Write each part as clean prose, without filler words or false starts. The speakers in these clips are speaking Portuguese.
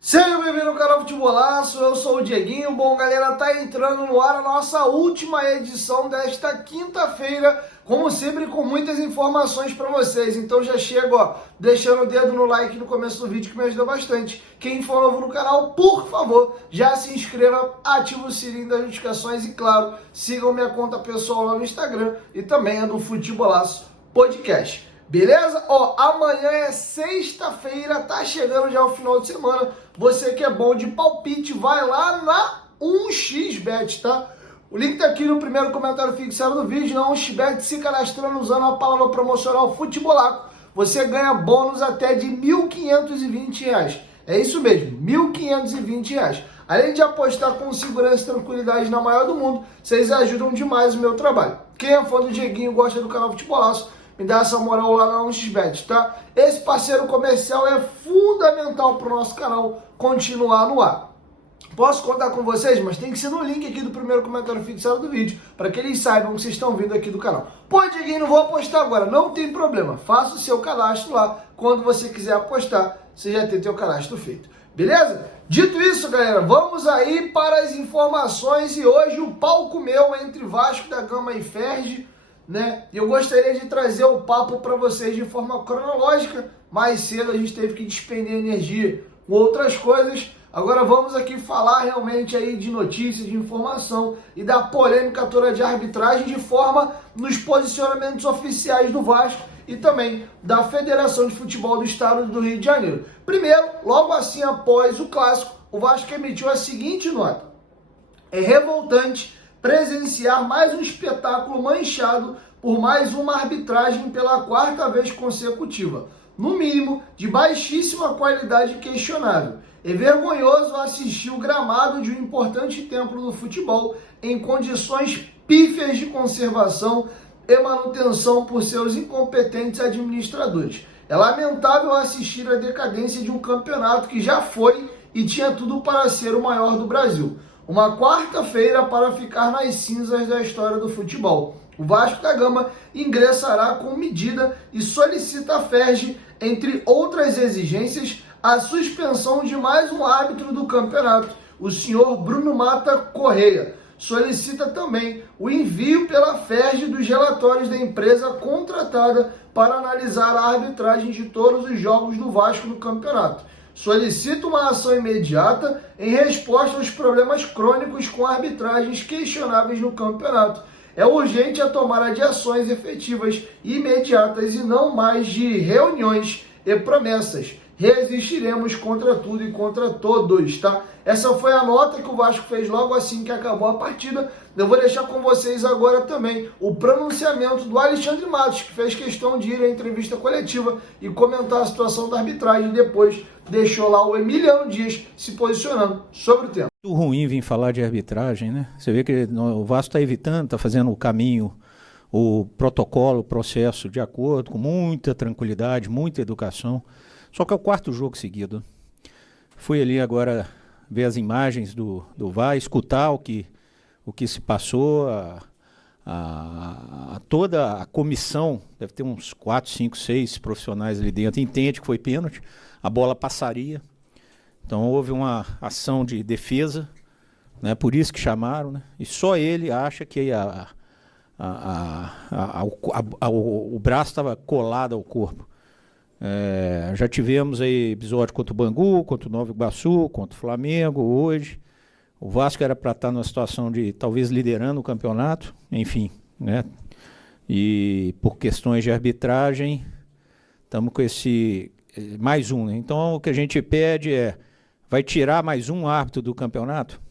Seja bem-vindo ao canal Futebolaço, eu sou o Dieguinho. Bom, galera, tá entrando no ar a nossa última edição desta quinta-feira, como sempre, com muitas informações para vocês. Então já chego, ó, deixando o dedo no like no começo do vídeo, que me ajuda bastante. Quem for novo no canal, por favor, já se inscreva, ativa o sininho das notificações e, claro, sigam minha conta pessoal lá no Instagram e também a do Futebolaço Podcast. Beleza? Ó, amanhã é sexta-feira, tá chegando já o final de semana. Você que é bom de palpite, vai lá na 1xBet, tá? O link tá aqui no primeiro comentário fixado do vídeo. Na 1xBet, se cadastrando usando a palavra promocional Futebolaco, você ganha bônus até de R$ 1.520. É isso mesmo, R$ 1.520. Além de apostar com segurança e tranquilidade na maior do mundo, vocês ajudam demais o meu trabalho. Quem é fã do Dieguinho e gosta do canal Futebolaço, me dá essa moral lá na 1xBet, tá? Esse parceiro comercial é fundamental para o nosso canal continuar no ar. Posso contar com vocês, mas tem que ser no link aqui do primeiro comentário fixado do vídeo, para que eles saibam que vocês estão vindo aqui do canal. Pô, Dieguinho, não vou apostar agora. Não tem problema, faça o seu cadastro lá. Quando você quiser apostar, você já tem seu cadastro feito. Beleza? Dito isso, galera, vamos aí para as informações. E hoje o pau comeu entre Vasco da Gama e Ferdi, né? E eu gostaria de trazer o papo para vocês de forma cronológica. Mais cedo a gente teve que despender energia com outras coisas. Agora vamos aqui falar realmente aí de notícias, de informação e da polêmica toda de arbitragem, de forma nos posicionamentos oficiais do Vasco e também da Federação de Futebol do Estado do Rio de Janeiro. Primeiro, logo assim após o clássico, o Vasco emitiu a seguinte nota: é revoltante presenciar mais um espetáculo manchado por mais uma arbitragem pela quarta vez consecutiva, no mínimo de baixíssima qualidade e questionável. É vergonhoso assistir o gramado de um importante templo do futebol em condições pífias de conservação e manutenção por seus incompetentes administradores. É lamentável assistir a decadência de um campeonato que já foi e tinha tudo para ser o maior do Brasil. Uma quarta-feira para ficar nas cinzas da história do futebol. O Vasco da Gama ingressará com medida e solicita a Ferdi, entre outras exigências, a suspensão de mais um árbitro do campeonato, o senhor Bruno Mata Correia. Solicita também o envio pela Ferdi dos relatórios da empresa contratada para analisar a arbitragem de todos os jogos do Vasco no campeonato. Solicita uma ação imediata em resposta aos problemas crônicos com arbitragens questionáveis no campeonato. É urgente a tomada de ações efetivas e imediatas e não mais de reuniões e promessas. Resistiremos contra tudo e contra todos, tá? Essa foi a nota que o Vasco fez logo assim que acabou a partida. Eu vou deixar com vocês agora também o pronunciamento do Alexandre Matos, que fez questão de ir à entrevista coletiva e comentar a situação da arbitragem. Depois deixou lá o Emiliano Dias se posicionando sobre o tema. Muito ruim vir falar de arbitragem, né? Você vê que o Vasco está evitando, está fazendo o caminho, o protocolo, o processo de acordo, com muita tranquilidade, muita educação. Só que é o quarto jogo seguido. Fui ali agora ver as imagens do VAR, escutar o que se passou, toda a comissão, deve ter uns 4, 5, 6 profissionais ali dentro, entende que foi pênalti, a bola passaria. Então houve uma ação de defesa, né, por isso que chamaram, né, e só ele acha que o braço estava colado ao corpo. Já tivemos aí episódio contra o Bangu, contra o Nova Iguaçu, contra o Flamengo hoje. O Vasco era para estar numa situação de talvez liderando o campeonato, enfim, né? E por questões de arbitragem, estamos com esse mais um, né? Então o que a gente pede vai tirar mais um árbitro do campeonato?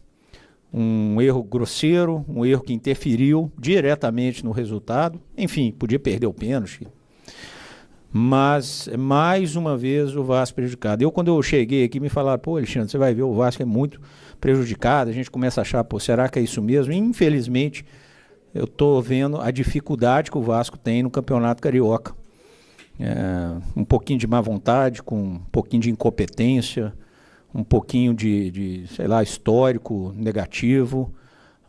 Um erro grosseiro, um erro que interferiu diretamente no resultado. Enfim, podia perder o pênalti. Mas, mais uma vez, o Vasco prejudicado. Quando eu cheguei aqui, me falaram: pô, Alexandre, você vai ver, o Vasco é muito prejudicado. A gente começa a achar: pô, será que é isso mesmo? E, infelizmente, eu estou vendo a dificuldade que o Vasco tem no Campeonato Carioca. Um pouquinho de má vontade, com um pouquinho de incompetência, um pouquinho de sei lá, histórico negativo.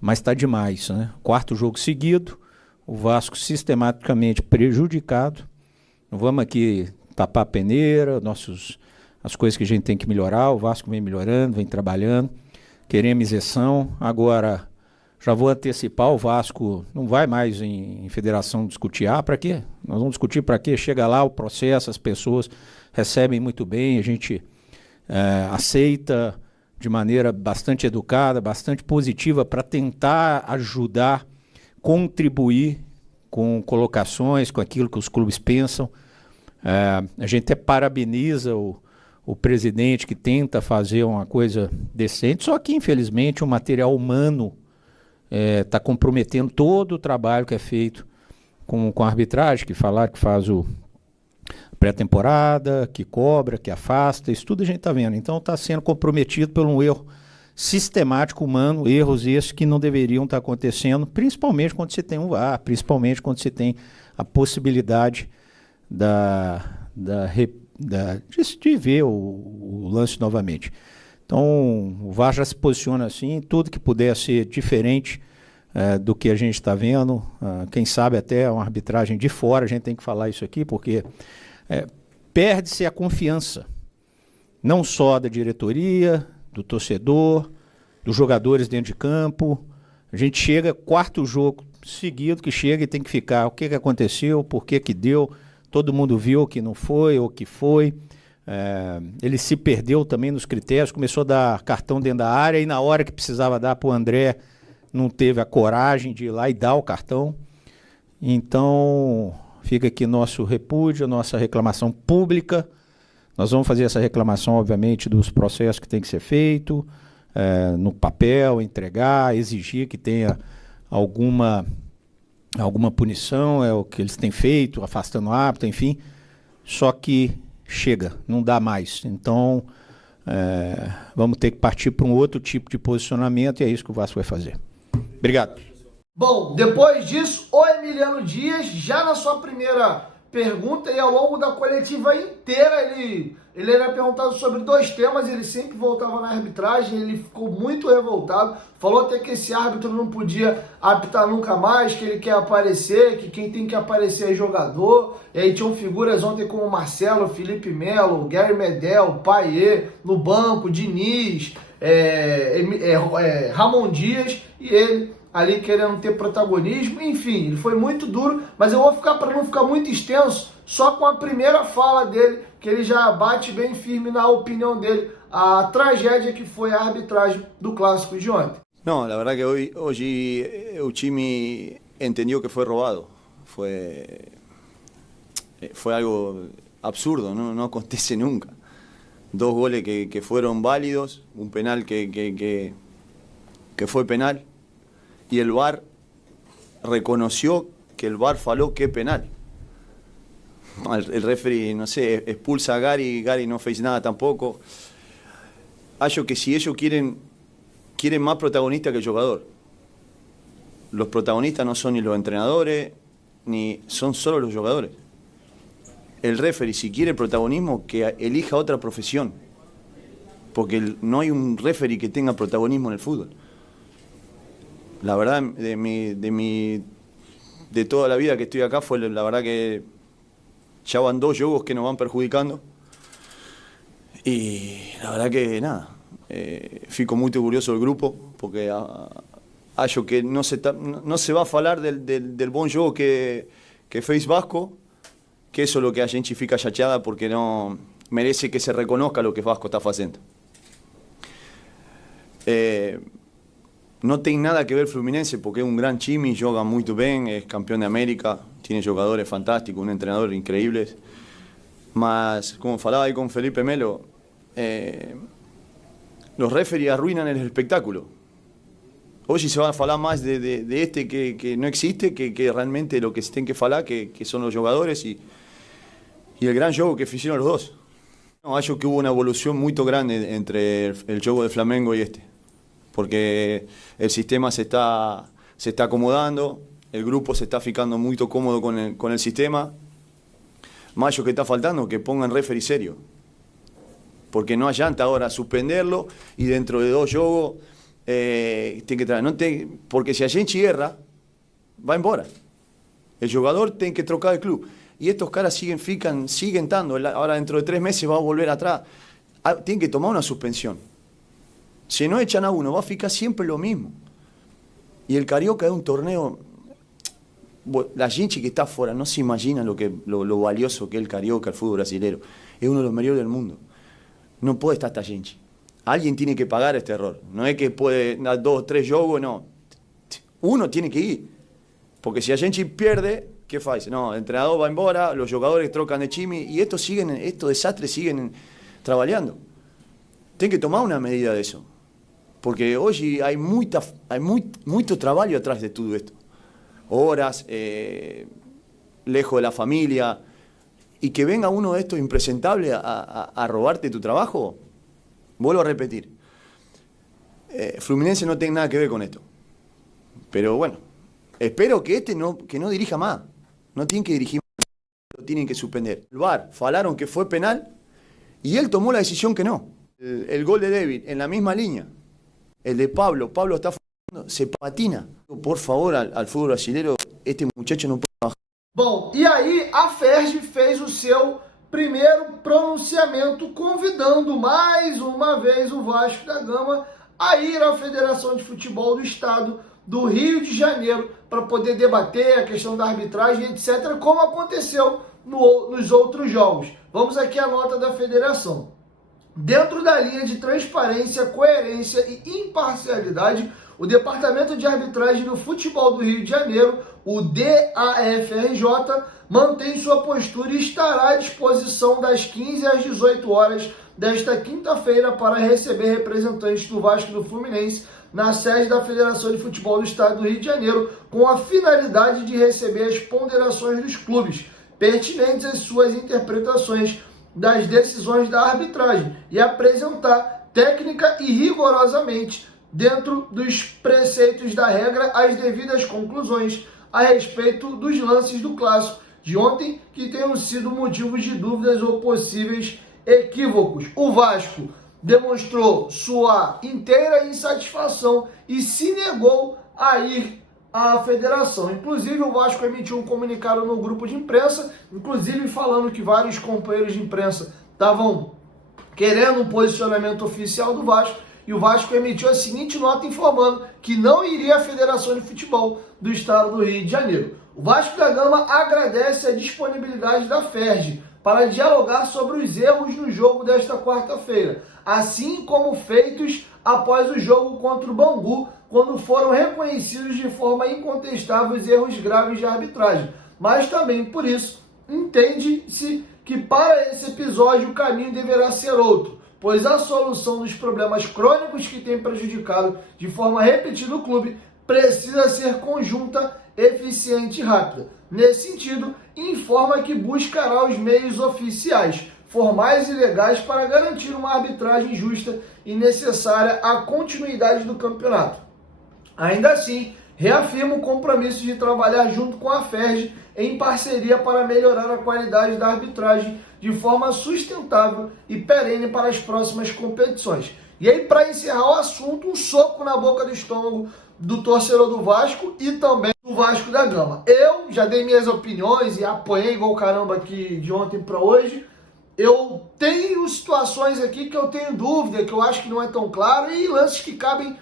mas está demais, né? Quarto jogo seguido, o Vasco sistematicamente prejudicado. Não vamos aqui tapar a peneira, as coisas que a gente tem que melhorar. O Vasco vem melhorando, vem trabalhando, queremos isenção. Agora, já vou antecipar, o Vasco não vai mais em federação discutir. Para quê? Nós vamos discutir para quê? Chega lá, o processo, as pessoas recebem muito bem, a gente aceita de maneira bastante educada, bastante positiva, para tentar ajudar, contribuir com colocações, com aquilo que os clubes pensam. A gente até parabeniza o presidente que tenta fazer uma coisa decente, só que infelizmente o material humano está comprometendo todo o trabalho que é feito com a arbitragem, que faz o pré-temporada, que cobra, que afasta, isso tudo a gente está vendo. Então está sendo comprometido por um erro sistemático humano, erros esses que não deveriam estar acontecendo, principalmente quando você tem um VAR, principalmente quando você tem a possibilidade de ver o lance novamente. Então o VAR já se posiciona assim, tudo que puder ser diferente do que a gente está vendo, quem sabe até uma arbitragem de fora, a gente tem que falar isso aqui, porque perde-se a confiança, não só da diretoria, do torcedor, dos jogadores dentro de campo. A gente chega, quarto jogo seguido que chega e tem que ficar, o que aconteceu, por que deu, todo mundo viu que não foi ou que foi. Ele se perdeu também nos critérios, começou a dar cartão dentro da área e na hora que precisava dar para o André, não teve a coragem de ir lá e dar o cartão. Então fica aqui nosso repúdio, nossa reclamação pública. Nós vamos fazer essa reclamação, obviamente, dos processos que tem que ser feito, no papel, entregar, exigir que tenha alguma punição, é o que eles têm feito, afastando o árbitro, enfim. Só que chega, não dá mais. Então, vamos ter que partir para um outro tipo de posicionamento e é isso que o Vasco vai fazer. Obrigado. Bom, depois disso, o Emiliano Dias, já na sua primeira pergunta e ao longo da coletiva inteira, ele era perguntado sobre dois temas, ele sempre voltava na arbitragem, ele ficou muito revoltado, falou até que esse árbitro não podia apitar nunca mais, que ele quer aparecer, que quem tem que aparecer é jogador. E aí tinham figuras ontem como Marcelo, Felipe Melo, Gary Medel, Payet, no banco, Diniz, Ramon Dias e ele ali querendo ter protagonismo. Enfim, ele foi muito duro, mas eu vou ficar, para não ficar muito extenso, só com a primeira fala dele, que ele já bate bem firme na opinião dele, a tragédia que foi a arbitragem do clássico de ontem. No, la verdad que hoy el Chimi entendió que fue robado. Fue algo absurdo, no acontece nunca. Dos goles que fueron válidos, un penal que fue penal, y el VAR reconoció que el VAR faló que penal. El referee, no sé, expulsa a Gary no fez nada tampoco. Hallo que si ellos quieren más protagonista que el jugador. Los protagonistas no son ni los entrenadores, ni son solo los jugadores. El referee, si quiere protagonismo, que elija otra profesión. Porque no hay un referee que tenga protagonismo en el fútbol. La verdad, de toda la vida que estoy acá, fue la verdad que ya van 2 juegos que nos van perjudicando. Y la verdad que nada, fico muy orgulloso del grupo, porque hallo que no se va a falar del buen juego que fez Vasco, que eso es lo que a gente fica chateada, porque no merece que se reconozca lo que Vasco está haciendo. No tiene nada que ver Fluminense, porque es un gran Chimi, juega muy bien, es campeón de América, tiene jugadores fantásticos, un entrenador increíble. Mas, como falaba ahí con Felipe Melo, los referees arruinan el espectáculo. Hoy se va a hablar más de este que no existe, que realmente lo que se tiene que hablar, que son los jugadores y el gran juego que hicieron los dos. No, hallo que hubo una evolución muy grande entre el juego de Flamengo y este, porque el sistema se está acomodando, el grupo se está ficando muy cómodo con el sistema. Más lo que está faltando, que pongan referee serio, porque no allanta ahora suspenderlo y dentro de 2 juegos tem que trabalhar. Porque se a gente erra, vai embora. El jugador tiene que trocar de club. Y estos caras siguen estando. Ahora dentro de 3 meses va a volver atrás. Tienen que tomar una suspensión. Si no echan a uno, va a ficar siempre lo mismo. Y el Carioca es un torneo... La gente que está afuera no se imagina lo valioso que es el Carioca, el fútbol brasileño. Es uno de los mejores del mundo. No puede estar esta gente. Alguien tiene que pagar este error. No es que puede dar 2 o 3 jogos, no. Uno tiene que ir. Porque si a gente pierde, ¿qué faz? No, el entrenador va embora, los jugadores trocan de chimi y estos desastres siguen trabajando. Tienen que tomar una medida de eso. Porque hoy hay mucho trabajo atrás de todo esto. Horas, lejos de la familia. Y que venga uno de estos impresentables a robarte tu trabajo, vuelvo a repetir. Fluminense no tiene nada que ver con esto. Pero bueno, espero que que no dirija más. No tienen que dirigir más, lo tienen que suspender. El VAR falaron que fue penal y él tomó la decisión que no. El gol de David en la misma línea. El de Pablo está fallando, se patina. Por favor, al fútbol brasileño, este muchacho no puede bajar. Bom, e aí a FERJ fez o seu primeiro pronunciamento convidando mais uma vez o Vasco da Gama a ir à Federação de Futebol do Estado do Rio de Janeiro para poder debater a questão da arbitragem, etc., como aconteceu nos outros jogos. Vamos aqui à nota da federação. Dentro da linha de transparência, coerência e imparcialidade, o Departamento de Arbitragem do Futebol do Rio de Janeiro, o DAFRJ, mantém sua postura e estará à disposição das 15 às 18 horas desta quinta-feira para receber representantes do Vasco e do Fluminense na sede da Federação de Futebol do Estado do Rio de Janeiro, com a finalidade de receber as ponderações dos clubes pertinentes às suas interpretações das decisões da arbitragem e apresentar técnica e rigorosamente, dentro dos preceitos da regra, as devidas conclusões a respeito dos lances do clássico de ontem que tenham sido motivos de dúvidas ou possíveis equívocos. O Vasco demonstrou sua inteira insatisfação e se negou a ir à federação. Inclusive, o Vasco emitiu um comunicado no grupo de imprensa, inclusive falando que vários companheiros de imprensa estavam querendo um posicionamento oficial do Vasco, e o Vasco emitiu a seguinte nota informando que não iria à Federação de Futebol do Estado do Rio de Janeiro. O Vasco da Gama agradece a disponibilidade da FERJ para dialogar sobre os erros no jogo desta quarta-feira, assim como feitos após o jogo contra o Bangu, quando foram reconhecidos de forma incontestável os erros graves de arbitragem. Mas também, por isso, entende-se que para esse episódio o caminho deverá ser outro, pois a solução dos problemas crônicos que tem prejudicado de forma repetida o clube precisa ser conjunta, eficiente e rápida. Nesse sentido, informa que buscará os meios oficiais, formais e legais para garantir uma arbitragem justa e necessária à continuidade do campeonato. Ainda assim, reafirma o compromisso de trabalhar junto com a FERJ em parceria para melhorar a qualidade da arbitragem de forma sustentável e perene para as próximas competições. E aí, para encerrar o assunto, um soco na boca do estômago do torcedor do Vasco e também do Vasco da Gama. Eu já dei minhas opiniões e apoiei igual caramba aqui de ontem para hoje. Eu tenho situações aqui que eu tenho dúvida, que eu acho que não é tão claro, e lances que cabem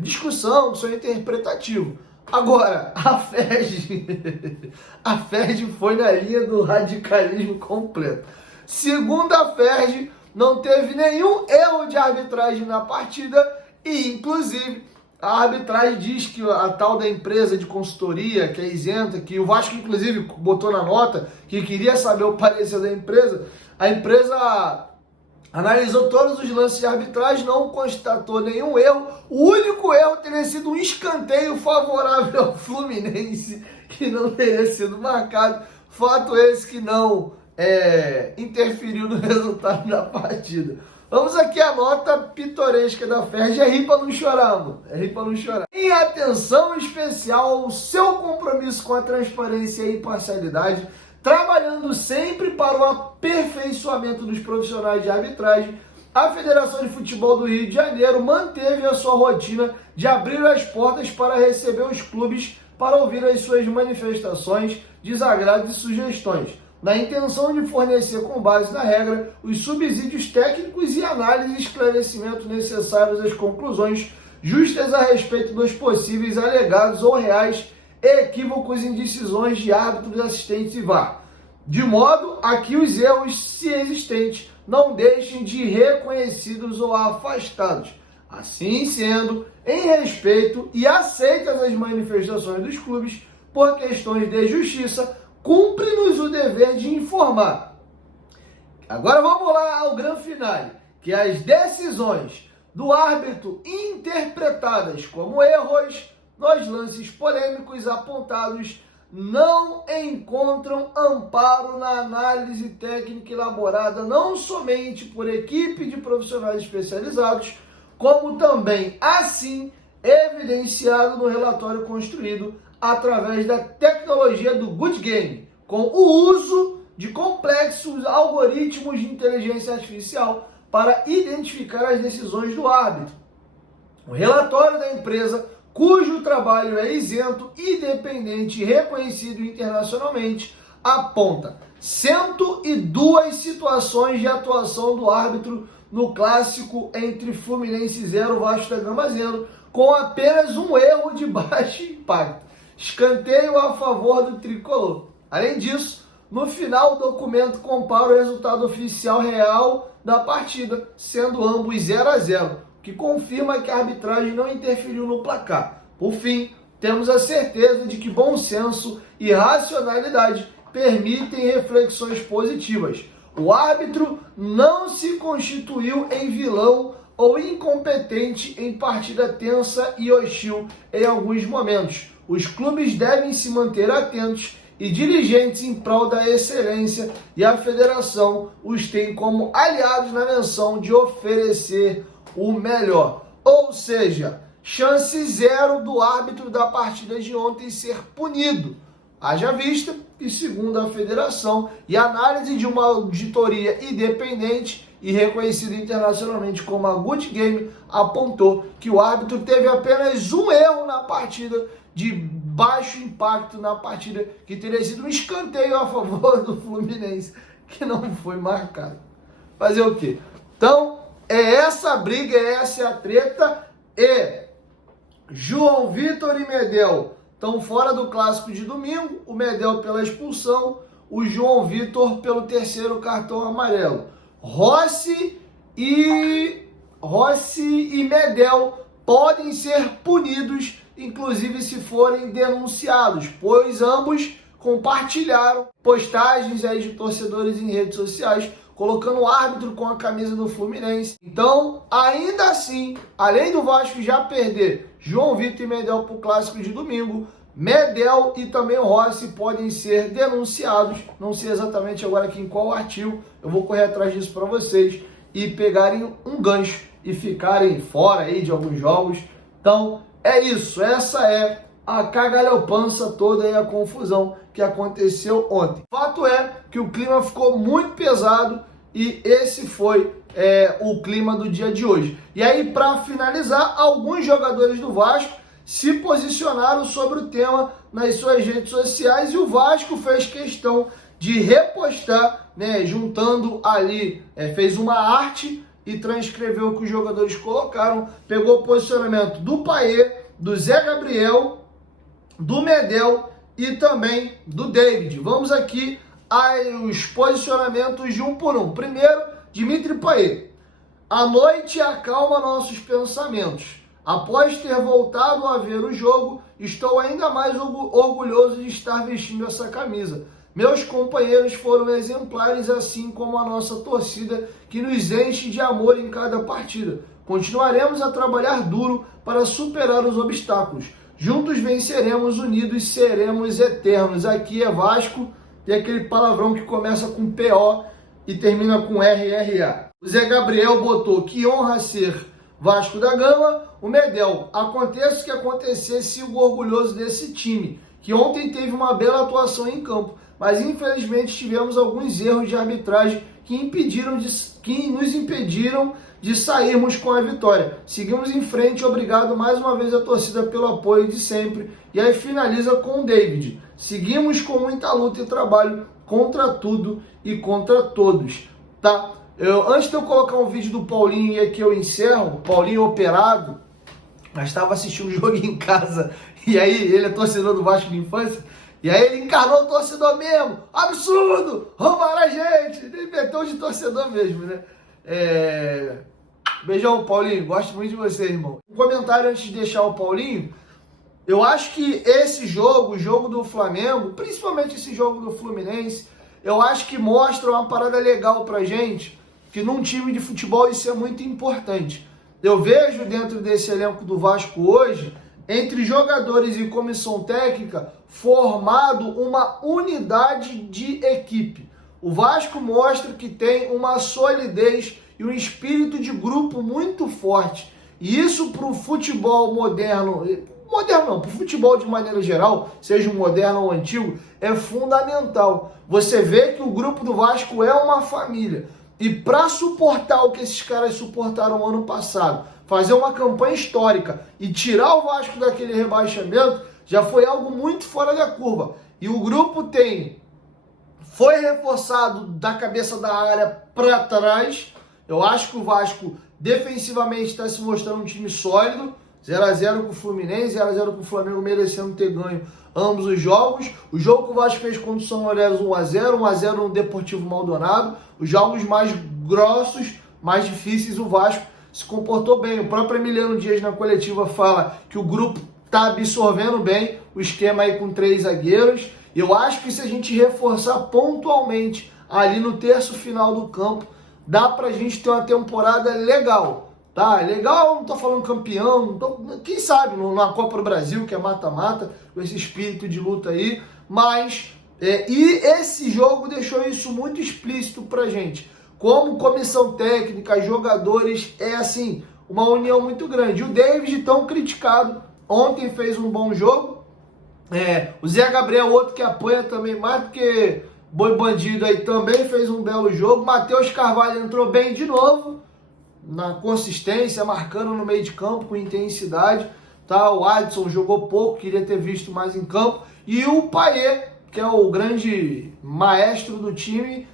discussão, que são interpretativo. Agora, a FERJ foi na linha do radicalismo completo. Segundo a FERJ, não teve nenhum erro de arbitragem na partida e, inclusive, a arbitragem diz que a tal da empresa de consultoria, que é isenta, que o Vasco, inclusive, botou na nota, que queria saber o parecer da empresa, a empresa analisou todos os lances de arbitragem, não constatou nenhum erro. O único erro teria sido um escanteio favorável ao Fluminense, que não teria sido marcado. Fato esse que não interferiu no resultado da partida. Vamos aqui à nota pitoresca da FERJ. É rir para não chorar, mano. É rir para não chorar. Em atenção especial ao seu compromisso com a transparência e imparcialidade, trabalhando sempre para o aperfeiçoamento dos profissionais de arbitragem, a Federação de Futebol do Rio de Janeiro manteve a sua rotina de abrir as portas para receber os clubes para ouvir as suas manifestações, desagrados e sugestões, na intenção de fornecer, com base na regra, os subsídios técnicos e análise e esclarecimento necessários às conclusões justas a respeito dos possíveis alegados ou reais equívocos em decisões de árbitros, assistentes e VAR, de modo a que os erros, se existentes, não deixem de reconhecidos ou afastados. Assim sendo, em respeito e aceitas as manifestações dos clubes por questões de justiça, cumpre-nos o dever de informar. Agora vamos lá ao grande finale, que as decisões do árbitro interpretadas como erros nos lances polêmicos apontados não encontram amparo na análise técnica elaborada não somente por equipe de profissionais especializados, como também, assim, evidenciado no relatório construído através da tecnologia do Good Game, com o uso de complexos algoritmos de inteligência artificial para identificar as decisões do árbitro. O relatório da empresa, cujo trabalho é isento, independente e reconhecido internacionalmente, aponta 102 situações de atuação do árbitro no clássico entre Fluminense 0 Vasco da Gama 0, com apenas um erro de baixo impacto, escanteio a favor do tricolor. Além disso, no final o documento compara o resultado oficial real da partida, sendo ambos 0-0, que confirma que a arbitragem não interferiu no placar. Por fim, temos a certeza de que bom senso e racionalidade permitem reflexões positivas. O árbitro não se constituiu em vilão ou incompetente em partida tensa e hostil em alguns momentos. Os clubes devem se manter atentos e diligentes em prol da excelência, e a federação os tem como aliados na menção de oferecer o melhor. Ou seja, chance zero do árbitro da partida de ontem ser punido. Haja vista que, segundo a federação e análise de uma auditoria independente e reconhecida internacionalmente como a Good Game, apontou que o árbitro teve apenas um erro na partida, de baixo impacto na partida, que teria sido um escanteio a favor do Fluminense, que não foi marcado. Fazer o quê? Então, é essa a briga, essa é a treta, e João Vitor e Medel estão fora do clássico de domingo, o Medel pela expulsão, o João Vitor pelo terceiro cartão amarelo. Rossi e Medel podem ser punidos, inclusive se forem denunciados, pois ambos compartilharam postagens aí de torcedores em redes sociais colocando o árbitro com a camisa do Fluminense. Então, ainda assim, além do Vasco já perder João Vitor e Medel para o clássico de domingo, Medel e também o Rossi podem ser denunciados, não sei exatamente agora aqui em qual artigo, eu vou correr atrás disso para vocês, e pegarem um gancho e ficarem fora aí de alguns jogos. Então, é isso, essa é a cagalhopança toda e a confusão que aconteceu ontem. O fato é que o clima ficou muito pesado e esse foi o clima do dia de hoje. E aí, para finalizar, alguns jogadores do Vasco se posicionaram sobre o tema nas suas redes sociais e o Vasco fez questão de repostar, né, juntando ali, fez uma arte e transcreveu o que os jogadores colocaram, pegou o posicionamento do Payet, do Zé Gabriel, do Medel e também do David. Vamos aqui aos posicionamentos de um por um. Primeiro, Dimitri Payet. A noite acalma nossos pensamentos. Após ter voltado a ver o jogo, estou ainda mais orgulhoso de estar vestindo essa camisa. Meus companheiros foram exemplares, assim como a nossa torcida, que nos enche de amor em cada partida. Continuaremos a trabalhar duro para superar os obstáculos. Juntos venceremos, unidos seremos eternos. Aqui é Vasco, tem aquele palavrão que começa com PO e termina com RRA. O Zé Gabriel botou: que honra ser Vasco da Gama. O Medel: aconteça o que acontecer, sigo orgulhoso desse time, que ontem teve uma bela atuação em campo, mas infelizmente tivemos alguns erros de arbitragem que nos impediram de sairmos com a vitória. Seguimos em frente, obrigado mais uma vez à torcida pelo apoio de sempre. E aí finaliza com o David. Seguimos com muita luta e trabalho contra tudo e contra todos, tá? Antes de eu colocar um vídeo do Paulinho e aqui eu encerro, Paulinho operado, mas estava assistindo o jogo em casa, e aí ele é torcedor do Vasco de infância, e aí ele encarnou o torcedor mesmo, absurdo, roubaram a gente, ele meteu de torcedor mesmo, né? Beijão, Paulinho, gosto muito de você, irmão. Um comentário antes de deixar o Paulinho, eu acho que esse jogo, o jogo do Flamengo, principalmente esse jogo do Fluminense, eu acho que mostra uma parada legal pra gente, que num time de futebol isso é muito importante. Eu vejo dentro desse elenco do Vasco hoje, entre jogadores e comissão técnica, formado uma unidade de equipe. O Vasco mostra que tem uma solidez e um espírito de grupo muito forte. E isso para o futebol moderno não, para o futebol de maneira geral, seja um moderno ou antigo, é fundamental. Você vê que o grupo do Vasco é uma família. E para suportar o que esses caras suportaram ano passado, fazer uma campanha histórica e tirar o Vasco daquele rebaixamento, já foi algo muito fora da curva. E o grupo foi reforçado da cabeça da área para trás. Eu acho que o Vasco defensivamente está se mostrando um time sólido. 0x0 com o Fluminense, 0x0 com o Flamengo, merecendo ter ganho ambos os jogos. O jogo que o Vasco fez contra o São Lourenço 1x0, 1x0 no Deportivo Maldonado. Os jogos mais grossos, mais difíceis, o Vasco se comportou bem. O próprio Emiliano Dias na coletiva fala que o grupo está absorvendo bem o esquema aí com 3 zagueiros. Eu acho que se a gente reforçar pontualmente ali no terço final do campo, dá pra gente ter uma temporada legal. Tá, legal, não tô falando campeão, quem sabe na Copa do Brasil, que é mata-mata, com esse espírito de luta aí, mas, e esse jogo deixou isso muito explícito pra gente. Como comissão técnica, jogadores, é assim, uma união muito grande. O David, tão criticado, ontem fez um bom jogo, o Zé Gabriel, outro que apanha também mais do que boi bandido aí, também fez um belo jogo. Matheus Carvalho entrou bem de novo, na consistência, marcando no meio de campo com intensidade, tá? O Adson jogou pouco, queria ter visto mais em campo, e o Payet, que é o grande maestro do time,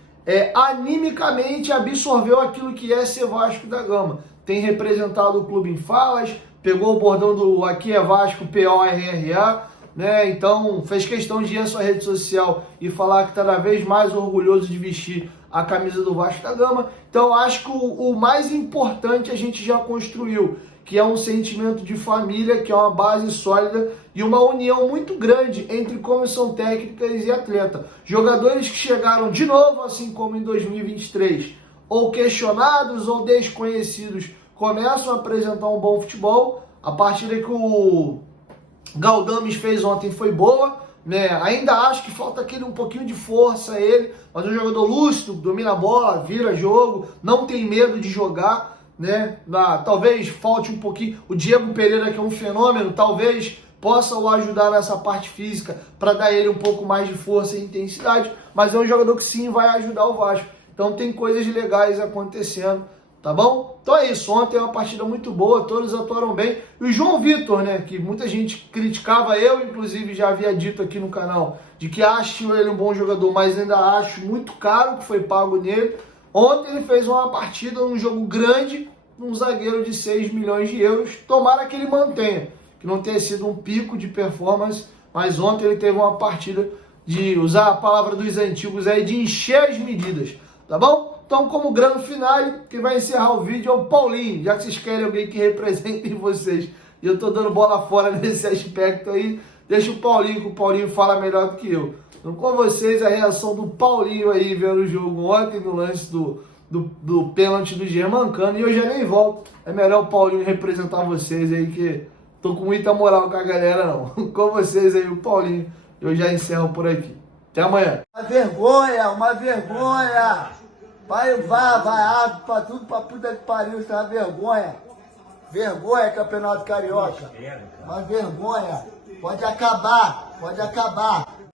animicamente absorveu aquilo que é ser Vasco da Gama. Tem representado o clube em falas, pegou o bordão do aqui é Vasco, PORRA, né? Então fez questão de ir à sua rede social e falar que cada vez mais orgulhoso de vestir a camisa do Vasco da Gama. Então acho que o mais importante a gente já construiu, que é um sentimento de família, que é uma base sólida e uma união muito grande entre comissão técnica e atleta. Jogadores que chegaram de novo, assim como em 2023, ou questionados ou desconhecidos, começam a apresentar um bom futebol. A partida que o Galdames fez ontem foi boa, né? Ainda acho que falta aquele um pouquinho de força a ele, mas um jogador lúcido, domina a bola, vira jogo, não tem medo de jogar, né? Talvez falte um pouquinho. O Diego Pereira, que é um fenômeno, talvez possa o ajudar nessa parte física para dar ele um pouco mais de força e intensidade, mas é um jogador que sim vai ajudar o Vasco. Então tem coisas legais acontecendo, tá bom? Então é isso, ontem é uma partida muito boa, todos atuaram bem. E o João Vitor, né, que muita gente criticava, eu inclusive já havia dito aqui no canal, de que acho ele um bom jogador, mas ainda acho muito caro que foi pago nele. Ontem ele fez uma partida num jogo grande, um zagueiro de 6 milhões de euros, tomara que ele mantenha, que não tenha sido um pico de performance, mas ontem ele teve uma partida de, usar a palavra dos antigos aí, de encher as medidas, tá bom? Então, como grande finale, quem vai encerrar o vídeo é o Paulinho, já que vocês querem alguém que represente vocês. E eu tô dando bola fora nesse aspecto aí, deixa o Paulinho, que o Paulinho fala melhor do que eu. Então, com vocês, a reação do Paulinho aí, vendo o jogo ontem, no lance do pênalti do Germancano, e eu já nem volto. É melhor o Paulinho representar vocês aí, que tô com muita moral com a galera, não. Com vocês aí, o Paulinho, eu já encerro por aqui. Até amanhã. Uma vergonha, uma vergonha. Vai água pra tudo, pra puta que pariu, isso é uma vergonha. Vergonha, Campeonato Carioca. Uma vergonha. Pode acabar, pode acabar.